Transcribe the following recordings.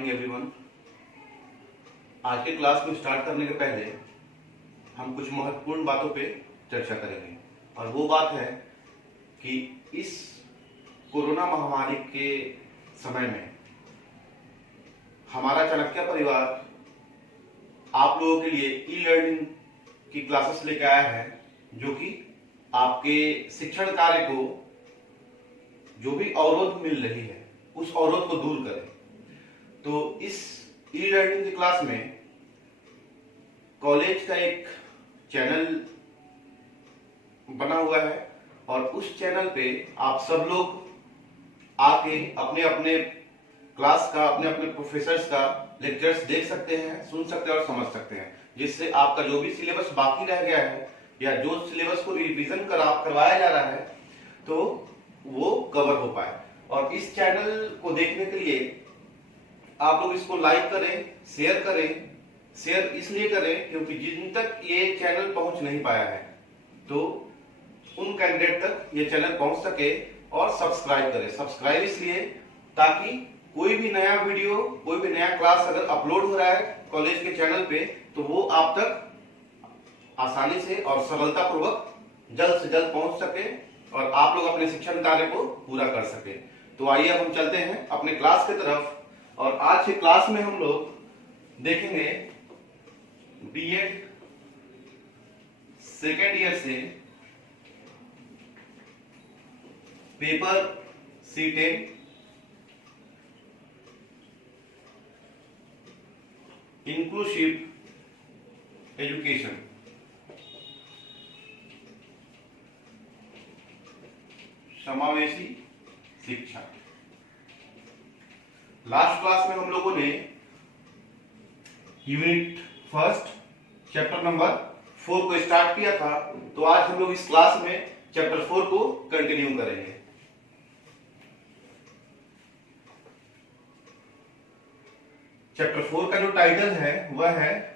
Morning everyone. आज के class को स्टार्ट करने के पहले हम कुछ महत्वपूर्ण बातों पे चर्चा करेंगे और वो बात है कि इस कोरोना महामारी के समय में हमारा चाणक्य परिवार आप लोगों के लिए ई लर्निंग की क्लासेस लेकर आया है, जो कि आपके शिक्षण कार्य को जो भी अवरोध मिल रही है उस अवरोध को दूर करें। तो इस ई लर्निंग की क्लास में कॉलेज का एक चैनल बना हुआ है और उस चैनल पे आप सब लोग आके अपने अपने क्लास का, अपने अपने प्रोफेसर्स का लेक्चर्स देख सकते हैं, सुन सकते हैं और समझ सकते हैं, जिससे आपका जो भी सिलेबस बाकी रह गया है या जो सिलेबस को रिवीजन करवाया जा रहा है तो वो कवर हो पाए। और इस चैनल को देखने के लिए आप लोग इसको लाइक करें, शेयर करें। शेयर इसलिए करें क्योंकि जिन तक ये चैनल पहुंच नहीं पाया है तो उन कैंडिडेट तक ये चैनल पहुंच सके, और सब्सक्राइब करें। सब्सक्राइब इसलिए ताकि कोई भी नया वीडियो, कोई भी नया क्लास अगर अपलोड हो रहा है कॉलेज के चैनल पे तो वो आप तक आसानी से और सरलतापूर्वक जल्द से जल्द पहुंच सके और आप लोग अपने शिक्षण कार्य को पूरा कर सके। तो आइए अब हम चलते हैं अपने क्लास की तरफ। और आज के क्लास में हम लोग देखेंगे बीएड सेकेंड ईयर से पेपर C10 इंक्लूसिव एजुकेशन, समावेशी शिक्षा। लास्ट क्लास में हम लोगों ने यूनिट फर्स्ट चैप्टर नंबर 4 को स्टार्ट किया था, तो आज हम लोग इस क्लास में चैप्टर 4 को कंटिन्यू करेंगे। चैप्टर 4 का जो टाइटल है वह है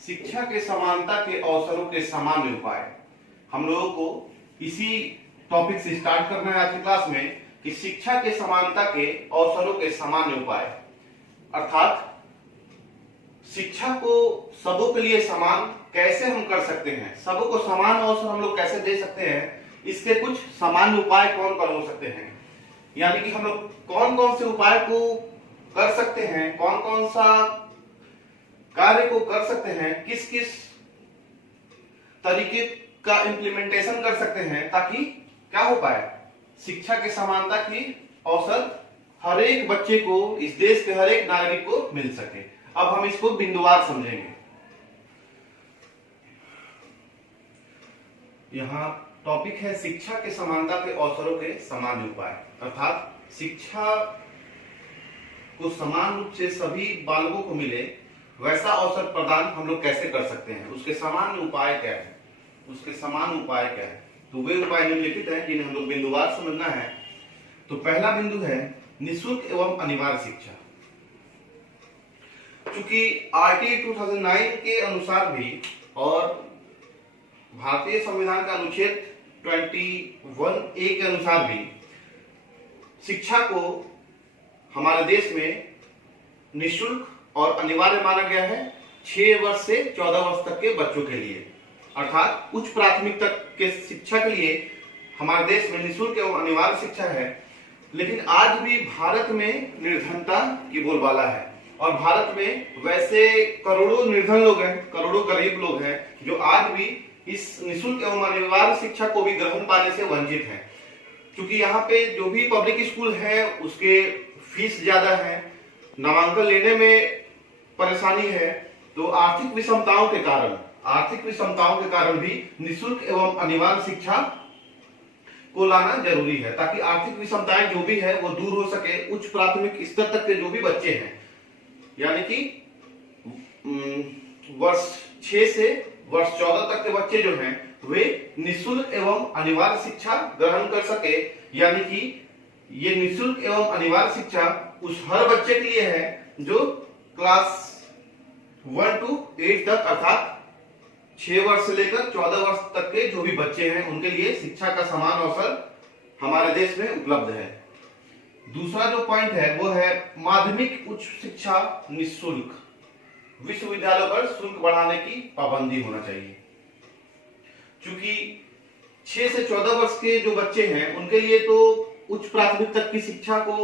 शिक्षा के समानता के अवसरों के सामान्य उपाय। हम लोगों को इसी टॉपिक से स्टार्ट करना है आज की क्लास में कि शिक्षा के समानता के अवसरों के सामान्य उपाय, अर्थात शिक्षा को सबों के लिए समान कैसे हम कर सकते हैं, सबों को समान अवसर हम लोग कैसे दे सकते हैं, इसके कुछ सामान्य उपाय कौन कौन हो सकते हैं। यानी कि हम लोग कौन कौन से उपाय को कर सकते हैं, कौन कौन सा कार्य को कर सकते हैं, किस किस तरीके का इम्प्लीमेंटेशन कर सकते हैं ताकि क्या हो पाए, शिक्षा के समानता की अवसर हर एक बच्चे को, इस देश के हर एक नागरिक को मिल सके। अब हम इसको बिंदुवार समझेंगे। यहाँ टॉपिक है शिक्षा के समानता के अवसरों के सामान्य उपाय, अर्थात शिक्षा को समान रूप से सभी बालकों को मिले वैसा अवसर प्रदान हम लोग कैसे कर सकते हैं, उसके सामान्य उपाय क्या है, उसके समान उपाय क्या है। तो वे उपाय निम्नलिखित हैं जिन्हें हम लोग बिंदुवार समझना है। तो पहला बिंदु है निःशुल्क एवं अनिवार्य शिक्षा। चूंकि आरटी 2009 के अनुसार भी और भारतीय संविधान का अनुच्छेद 21A के अनुसार भी शिक्षा को हमारे देश में निःशुल्क और अनिवार्य माना गया है 6 वर्ष से 14 वर्ष तक के बच्चों के लिए, अर्थात उच्च प्राथमिक तक के शिक्षा के लिए हमारे देश में निःशुल्क एवं अनिवार्य शिक्षा है। लेकिन आज भी भारत में निर्धनता की बोलबाला है और भारत में वैसे करोड़ों निर्धन लोग हैं, करोड़ों गरीब लोग हैं जो आज भी इस निःशुल्क एवं अनिवार्य शिक्षा को भी ग्रहण पाने से वंचित हैं। क्योंकि यहाँ पे जो भी पब्लिक स्कूल है उसके फीस ज्यादा है, नामांकन लेने में परेशानी है, तो आर्थिक विषमताओं के कारण भी निःशुल्क एवं अनिवार्य शिक्षा को लाना जरूरी है ताकि आर्थिक विषमताएं जो भी है वो दूर हो सके। उच्च प्राथमिक स्तर तक के जो भी बच्चे हैं, यानी कि वर्ष 6 से वर्ष 14 तक के बच्चे जो हैं वे निःशुल्क एवं अनिवार्य शिक्षा ग्रहण कर सके। यानी कि ये निःशुल्क एवं अनिवार्य शिक्षा उस हर बच्चे के लिए है जो क्लास 1 to 8 तक, अर्थात 6 वर्ष से लेकर 14 वर्ष तक के जो भी बच्चे हैं उनके लिए शिक्षा का समान अवसर हमारे देश में उपलब्ध है। दूसरा जो पॉइंट है वो है माध्यमिक उच्च शिक्षा निःशुल्क। विश्वविद्यालय पर शुल्क बढ़ाने की पाबंदी होना चाहिए। चूंकि 6 से 14 वर्ष के जो बच्चे हैं उनके लिए तो उच्च प्राथमिक तक की शिक्षा को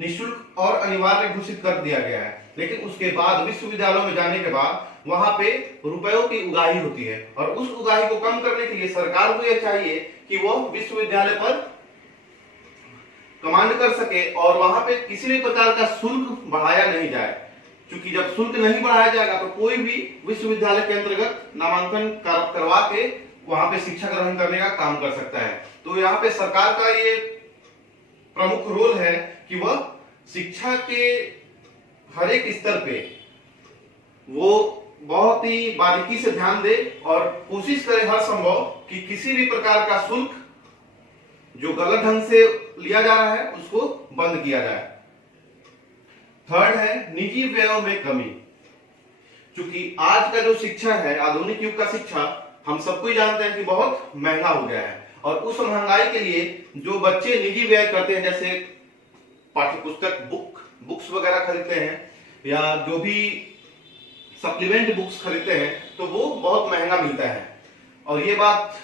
निःशुल्क और अनिवार्य घोषित कर दिया गया है, लेकिन उसके बाद विश्वविद्यालयों में जाने के बाद वहां पे रुपयों की उगाही होती है और उस उगाही को कम करने के लिए सरकार को यह चाहिए कि वो विश्वविद्यालय पर कमांड कर सके और वहां पे किसी भी प्रकार का शुल्क बढ़ाया नहीं जाए। क्योंकि जब शुल्क नहीं बढ़ाया जाएगा तो कोई भी विश्वविद्यालय के अंतर्गत नामांकन करवा के वहां पे शिक्षा ग्रहण करने का काम कर सकता है। तो यहाँ पे सरकार का ये प्रमुख रोल है कि वह शिक्षा के हर एक स्तर पे वो बहुत ही बारीकी से ध्यान दे और कोशिश करे हर संभव कि किसी भी प्रकार का शुल्क जो गलत ढंग से लिया जा रहा है उसको बंद किया जाए। थर्ड है निजी व्ययों में कमी। क्योंकि आज का जो शिक्षा है, आधुनिक युग का शिक्षा, हम सबको जानते हैं कि बहुत महंगा हो गया है और उस महंगाई के लिए जो बच्चे निजी व्यय करते हैं, जैसे पाठ्य पुस्तक बुक्स वगैरह खरीदते हैं या जो भी सप्लीमेंट बुक्स खरीदते हैं, तो वो बहुत महंगा मिलता है। और ये बात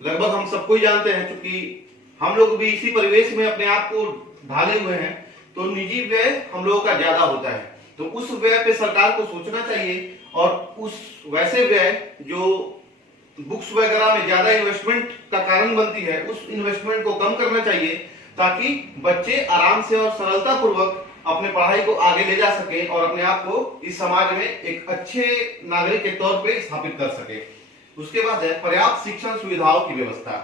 लगभग हम सबको ही जानते हैं, क्योंकि हम लोग भी इसी परिवेश में अपने आप को ढाले हुए हैं। तो निजी व्यय हम लोगों का ज्यादा होता है, तो उस व्यय पे सरकार को सोचना चाहिए और उस वैसे व्यय जो बुक्स वगैरह में ज्यादा इन्वेस्टमेंट का कारण बनती है, उस इन्वेस्टमेंट को कम करना चाहिए ताकि बच्चे आराम से और सरलता पूर्वक अपने पढ़ाई को आगे ले जा सके और अपने आप को इस समाज में एक अच्छे नागरिक के तौर पे स्थापित कर सके। उसके बाद है पर्याप्त शिक्षण सुविधाओं की व्यवस्था।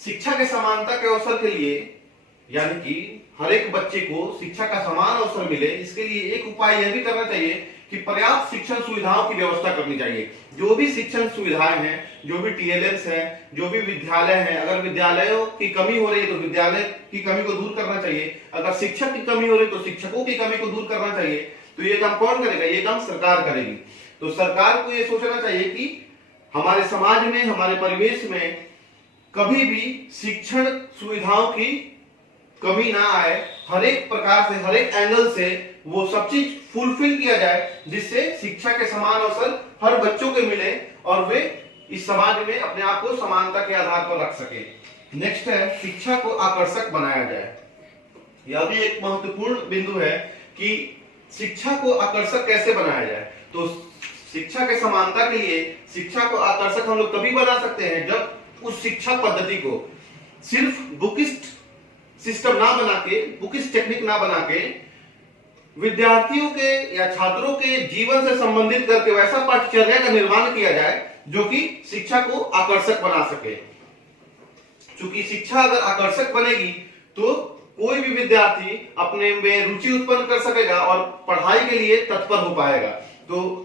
शिक्षा के समानता के अवसर के लिए, यानी कि हर एक बच्चे को शिक्षा का समान अवसर मिले, इसके लिए एक उपाय यह भी करना चाहिए कि पर्याप्त शिक्षण सुविधाओं की व्यवस्था करनी चाहिए। जो भी शिक्षण सुविधाएं हैं, जो भी टीएलएम्स हैं, जो भी विद्यालय हैं, अगर विद्यालयों की कमी हो रही है तो विद्यालय की कमी को दूर करना चाहिए। अगर शिक्षक की कमी हो रही है तो शिक्षकों की कमी को दूर करना चाहिए। तो ये काम कौन करेगा? ये काम सरकार करेगी। तो सरकार को ये सोचना चाहिए कि हमारे समाज में, हमारे परिवेश में कभी भी शिक्षण सुविधाओं की कमी ना आए। हर एक प्रकार से, हर एक एंगल से वो सब चीज फुलफिल किया जाए, जिससे शिक्षा के समान अवसर हर बच्चों को मिले और वे इस समाज में अपने आप को समानता के आधार पर रख सके। नेक्स्ट है शिक्षा को आकर्षक बनाया जाए। यह भी एक महत्वपूर्ण बिंदु है कि शिक्षा को आकर्षक कैसे बनाया जाए। तो शिक्षा के समानता के लिए शिक्षा को आकर्षक हम लोग तभी बना सकते हैं जब उस शिक्षा पद्धति को सिर्फ बुकिस्ट सिस्टम ना बना के, बुकिस्ट टेक्निक ना बना के, विद्यार्थियों के या छात्रों के जीवन से संबंधित करके वैसा पाठ्यचर्या का निर्माण किया जाए जो कि शिक्षा को आकर्षक बना सके। क्योंकि शिक्षा अगर आकर्षक बनेगी तो कोई भी विद्यार्थी अपने में रुचि उत्पन्न कर सकेगा और पढ़ाई के लिए तत्पर हो पाएगा। तो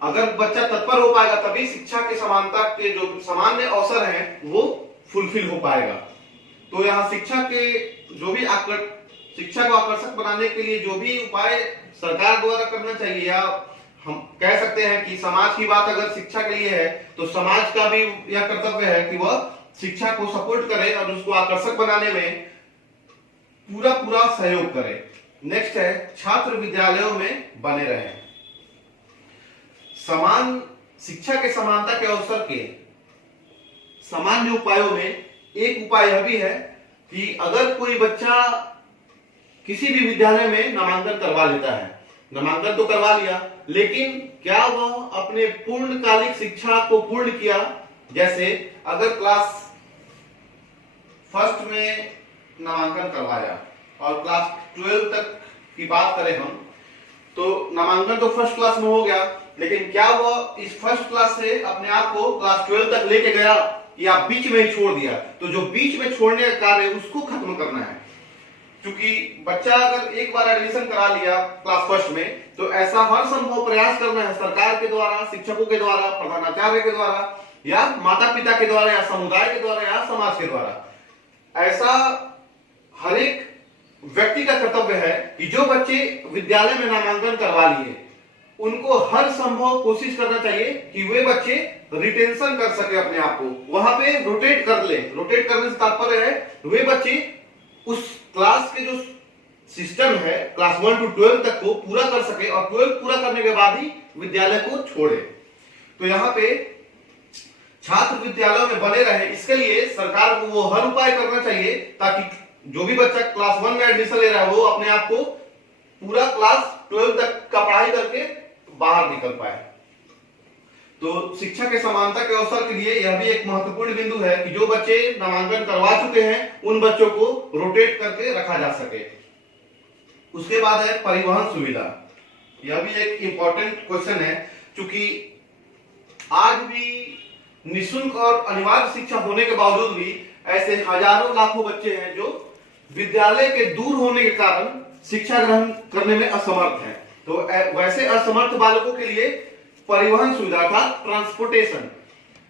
अगर बच्चा तत्पर हो पाएगा तभी शिक्षा के समानता के जो सामान्य अवसर हैं वो फुलफिल हो पाएगा। तो यहाँ शिक्षा को आकर्षक बनाने के लिए जो भी उपाय सरकार द्वारा करना चाहिए, या हम कह सकते हैं कि समाज की बात अगर शिक्षा के लिए है तो समाज का भी यह कर्तव्य है कि वह शिक्षा को सपोर्ट करे और उसको आकर्षक बनाने में पूरा सहयोग करे। नेक्स्ट है छात्र विद्यालयों में बने रहें। समान शिक्षा के समानता के अवसर के सामान्य उपायों में एक उपाय यह भी है कि अगर कोई बच्चा किसी भी विद्यालय में नामांकन करवा लेता है, नामांकन तो करवा लिया, लेकिन क्या वह अपने पूर्णकालिक शिक्षा को पूर्ण किया? जैसे अगर क्लास फर्स्ट में नामांकन करवाया और क्लास 12 तक की बात करें हम, तो नामांकन तो फर्स्ट क्लास में हो गया, लेकिन क्या वह इस फर्स्ट क्लास से अपने आप को क्लास 12 तक लेके गया या बीच में ही छोड़ दिया? तो जो बीच में छोड़ने का कार्य है उसको खत्म करना है। क्योंकि बच्चा अगर एक बार एडमिशन करा लिया क्लास फर्स्ट में तो ऐसा हर संभव प्रयास करना है सरकार के द्वारा, शिक्षकों के द्वारा, प्रधानाचार्य के द्वारा या माता पिता के द्वारा या समुदाय के द्वारा या समाज के द्वारा। ऐसा हर एक व्यक्ति का कर्तव्य है कि जो बच्चे विद्यालय में नामांकन करवा लिए उनको हर संभव कोशिश करना चाहिए कि वे बच्चे रिटेंशन कर सके, अपने आप को वहां पे रोटेट कर ले। रोटेट करने से तात्पर्य है वे बच्चे उस क्लास के जो सिस्टम है क्लास 1 to 12 तक को पूरा कर सके और 12 पूरा करने के बाद ही विद्यालय को छोड़े। तो यहाँ पे छात्र विद्यालयों में बने रहे, इसके लिए सरकार को वो हर उपाय करना चाहिए ताकि जो भी बच्चा क्लास 1 में एडमिशन ले रहा है वो अपने आप को पूरा क्लास 12 तक का पढ़ाई करके बाहर निकल पाए। तो शिक्षा के समानता के अवसर के लिए यह भी एक महत्वपूर्ण बिंदु है कि जो बच्चे नामांकन करवा चुके हैं उन बच्चों को रोटेट करके रखा जा सके। उसके बाद है परिवहन सुविधा। यह भी एक इंपॉर्टेंट क्वेश्चन है, क्योंकि आज भी निःशुल्क और अनिवार्य शिक्षा होने के बावजूद भी ऐसे हजारों लाखों बच्चे हैं जो विद्यालय के दूर होने के कारण शिक्षा ग्रहण करने में असमर्थ हैं। तो वैसे असमर्थ बालकों के लिए परिवहन सुविधा था, ट्रांसपोर्टेशन,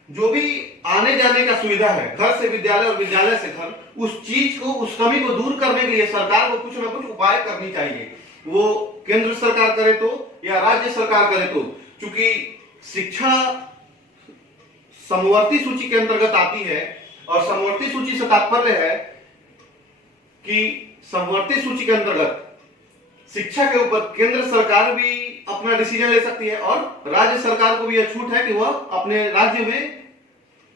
जो भी आने जाने का सुविधा है घर से विद्यालय और विद्यालय से घर, उस चीज को, उस कमी को दूर करने के लिए सरकार को कुछ ना कुछ उपाय करनी चाहिए। वो केंद्र सरकार करे तो या राज्य सरकार करे तो, क्योंकि शिक्षा समवर्ती सूची के अंतर्गत आती है और समवर्ती सूची से तात्पर्य है कि समवर्ती सूची के अंतर्गत शिक्षा के ऊपर केंद्र सरकार भी अपना डिसीजन ले सकती है और राज्य सरकार को भी यह छूट है कि वह अपने राज्य में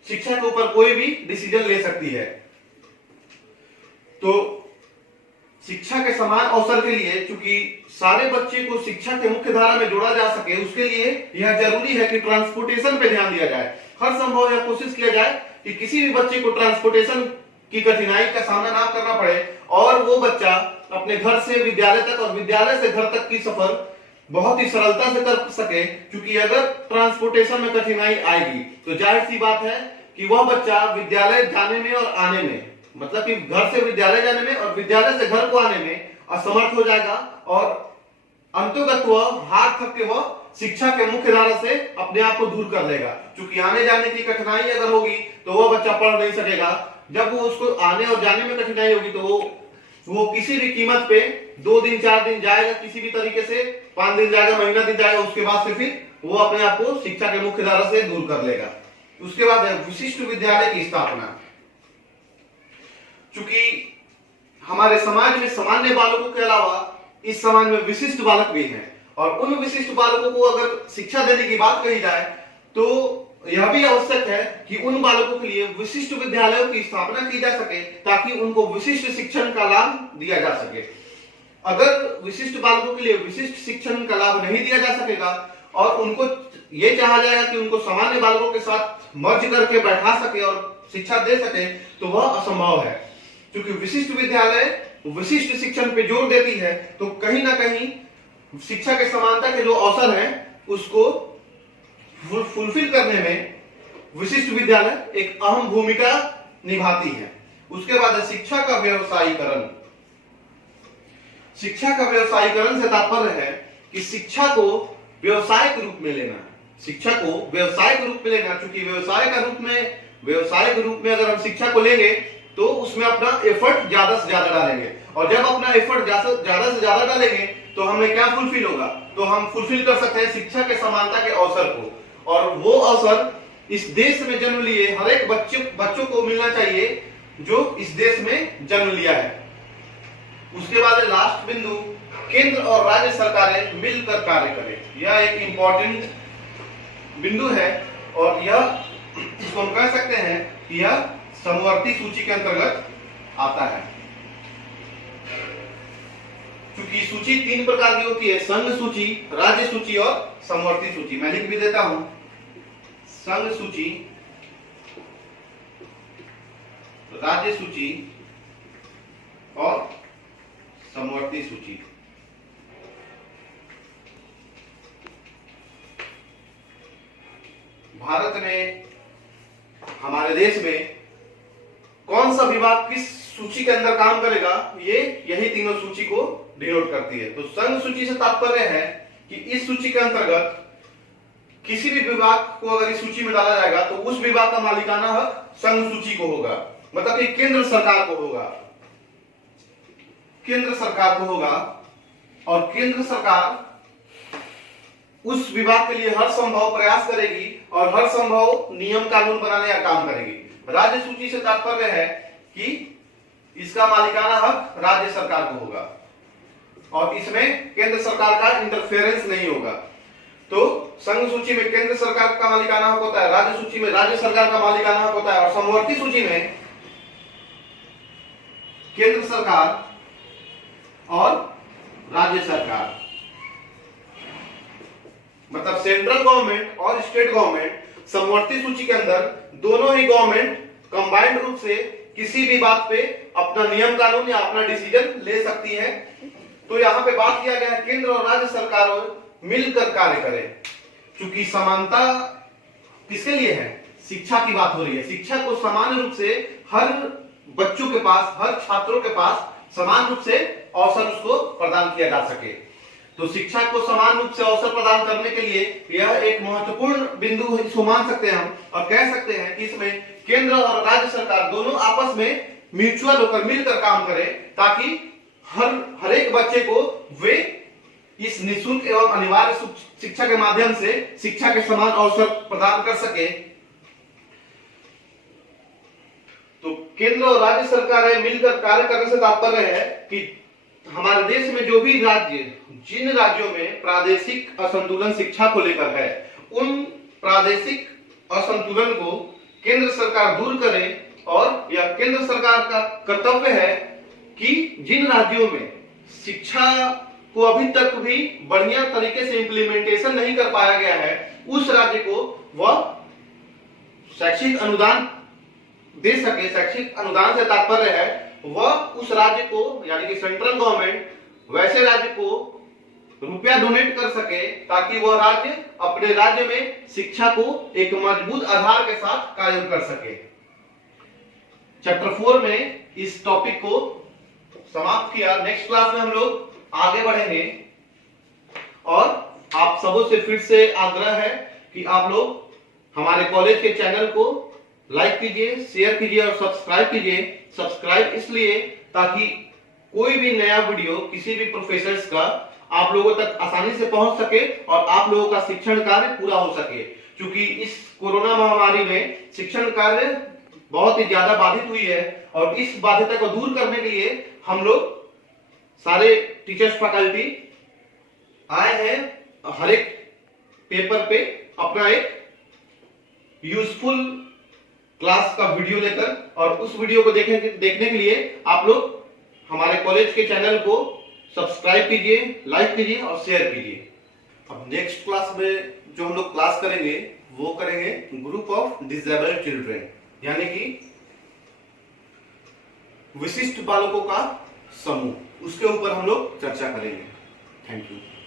शिक्षा के ऊपर कोई भी डिसीजन ले सकती है। तो शिक्षा के समान अवसर के लिए, चूंकि सारे बच्चे को शिक्षा के मुख्य धारा में जोड़ा जा सके, उसके लिए यह जरूरी है कि ट्रांसपोर्टेशन पे ध्यान दिया जाए। हर संभव यह कोशिश किया जाए कि किसी भी बच्चे को ट्रांसपोर्टेशन की कठिनाई का सामना ना करना पड़े और वो बच्चा अपने घर से विद्यालय तक और विद्यालय से घर तक की सफर बहुत ही सरलता से कर सके। क्योंकि अगर ट्रांसपोर्टेशन में कठिनाई आएगी तो जाहिर सी बात है कि वह बच्चा विद्यालय जाने में और आने में, मतलब कि घर से विद्यालय जाने में और विद्यालय से घर को आने में असमर्थ हो जाएगा और अंततः वह हार थक के वह शिक्षा के मुख्य धारा से अपने आप को दूर कर लेगा। क्योंकि आने जाने की कठिनाई अगर होगी तो वह बच्चा पढ़ नहीं सकेगा। जब वो उसको आने और जाने में कठिनाई होगी तो वो किसी भी कीमत पे 2 दिन 4 दिन जाएगा, किसी भी तरीके से 5 दिन जाएगा, महीना दिन जाएगा, उसके बाद से फिर वो अपने आप को शिक्षा के मुख्य धारा से दूर कर लेगा। उसके बाद है विशिष्ट विद्यालय की स्थापना। चूंकि हमारे समाज में सामान्य बालकों के अलावा इस समाज में विशिष्ट बालक भी हैं और उन विशिष्ट बालकों को अगर शिक्षा देने की बात कही जाए तो यह भी आवश्यक है कि उन बालकों के लिए विशिष्ट विद्यालयों की स्थापना की जा सके ताकि उनको विशिष्ट शिक्षण का लाभ दिया जा सके। अगर विशिष्ट बालकों के लिए विशिष्ट शिक्षण का लाभ नहीं दिया जा सकेगा और उनको ये चाहा जाएगा कि उनको सामान्य बालकों के साथ मर्ज करके बैठा सके और शिक्षा दे सके तो वह असंभव है। क्योंकि विशिष्ट विद्यालय विशिष्ट शिक्षण पे जोर देती है तो कहीं ना कहीं शिक्षा के समानता के जो अवसर है उसको फुलफिल करने में विशिष्ट विद्यालय एक अहम भूमिका निभाती है। उसके बाद है शिक्षा का व्यवसायीकरण। शिक्षा का व्यवसायीकरण से तात्पर्य है कि शिक्षा को व्यवसायिक रूप में लेना, शिक्षा को व्यवसायिक रूप में लेना। क्योंकि व्यवसायिक रूप में अगर हम शिक्षा को लेंगे तो उसमें अपना एफर्ट ज्यादा से ज्यादा डालेंगे और जब अपना एफर्ट ज्यादा से ज्यादा डालेंगे तो हमें क्या फुलफिल होगा, तो हम फुलफिल कर सकते हैं शिक्षा के समानता के अवसर को। और वो अवसर इस देश में जन्म लिए हर एक बच्चों को मिलना चाहिए जो इस देश में जन्म लिया है। उसके बाद लास्ट बिंदु, केंद्र और राज्य सरकारें मिलकर कार्य करें। यह एक इंपॉर्टेंट बिंदु है और यह इसको हम कह सकते हैं कि यह समवर्ती सूची के अंतर्गत आता है। क्योंकि सूची 3 प्रकार की होती है, संघ सूची, राज्य सूची और समवर्ती सूची। मैं लिख भी देता हूं, संघ सूची, राज्य सूची और समवर्ती सूची। भारत में, हमारे देश में कौन सा विभाग किस सूची के अंदर काम करेगा, ये यही तीनों सूची को डिनोट करती है। तो संघ सूची से तात्पर्य है कि इस सूची के अंतर्गत किसी भी विभाग को अगर इस सूची में डाला जाएगा तो उस विभाग का मालिकाना हक संघ सूची को होगा, मतलब कि केंद्र सरकार को होगा, केंद्र सरकार को होगा। और केंद्र सरकार उस विभाग के लिए हर संभव प्रयास करेगी और हर संभव नियम कानून बनाने का काम करेगी। राज्य सूची से तात्पर्य है कि इसका मालिकाना हक राज्य सरकार को होगा और इसमें केंद्र सरकार का इंटरफेरेंस नहीं होगा। तो संघ सूची में केंद्र सरकार का मालिकाना हक होता है, राज्य सूची में राज्य सरकार का मालिकाना हक होता है और समवर्ती सूची में केंद्र सरकार और राज्य सरकार, मतलब सेंट्रल गवर्नमेंट और स्टेट गवर्नमेंट समवर्ती सूची के अंदर दोनों ही गवर्नमेंट कंबाइंड रूप से किसी भी बात पे अपना नियम कानून या अपना डिसीजन ले सकती है। तो यहाँ पे बात किया गया है केंद्र और राज्य सरकार मिलकर कार्य करें। क्योंकि समानता किसके लिए है? शिक्षा की बात हो रही है। शिक्षा को समान रूप से हर बच्चों के पास, हर छात्रों के पास समान रूप से अवसर उसको प्रदान किया जा सके। तो शिक्षा को समान रूप से अवसर प्रदान करने के लिए यह एक महत्वपूर्ण बिंदु इसको मान सकते हैं हम और कह सकते हैं कि इसमें केंद्र और राज्य सरकार दोनों आपस में म्यूचुअल होकर मिलकर काम करें ताकि हर एक बच्चे को वे इस निःशुल्क एवं अनिवार्य शिक्षा के माध्यम से शिक्षा के समान अवसर प्रदान कर सके। तो केंद्र और राज्य सरकारें मिलकर कार्य करने से तात्पर्य है कि हमारे देश में जो भी राज्य, जिन राज्यों में प्रादेशिक असंतुलन शिक्षा को लेकर है, उन प्रादेशिक असंतुलन को केंद्र सरकार दूर करे और यह केंद्र सरकार का कर्तव्य है कि जिन राज्यों में शिक्षा को अभी तक भी बढ़िया तरीके से इंप्लीमेंटेशन नहीं कर पाया गया है, उस राज्य को वह शैक्षिक अनुदान दे सके। शैक्षिक अनुदान से तात्पर्य है वह उस राज्य को, यानी कि सेंट्रल गवर्नमेंट वैसे राज्य को रुपया डोनेट कर सके ताकि वह राज्य अपने राज्य में शिक्षा को एक मजबूत आधार के साथ कायम कर सके। चैप्टर 4 में इस टॉपिक को समाप्त किया। नेक्स्ट क्लास में हम लोग आगे बढ़ेंगे और आप सबों से फिर से आग्रह है कि आप लोग हमारे कॉलेज के चैनल को लाइक कीजिए, शेयर कीजिए और सब्सक्राइब कीजिए। सब्सक्राइब इसलिए ताकि कोई भी नया वीडियो किसी भी प्रोफेसर का आप लोगों तक आसानी से पहुंच सके और आप लोगों का शिक्षण कार्य पूरा हो सके। क्योंकि इस कोरोना महामारी में शिक्षण कार्य बहुत ही ज्यादा बाधित हुई है और इस बाध्यता को दूर करने के लिए हम लोग सारे टीचर्स फैकल्टी आए हैं हर एक पेपर पे अपना एक यूजफुल क्लास का वीडियो लेकर, और उस वीडियो को देखने के लिए आप लोग हमारे कॉलेज के चैनल को सब्सक्राइब कीजिए, लाइक कीजिए और शेयर कीजिए। अब नेक्स्ट क्लास में जो हम लोग क्लास करेंगे वो करेंगे ग्रुप ऑफ डिसेबल्ड चिल्ड्रन, यानी कि विशिष्ट बालकों का समूह, उसके ऊपर हम लोग चर्चा करेंगे। Thank you.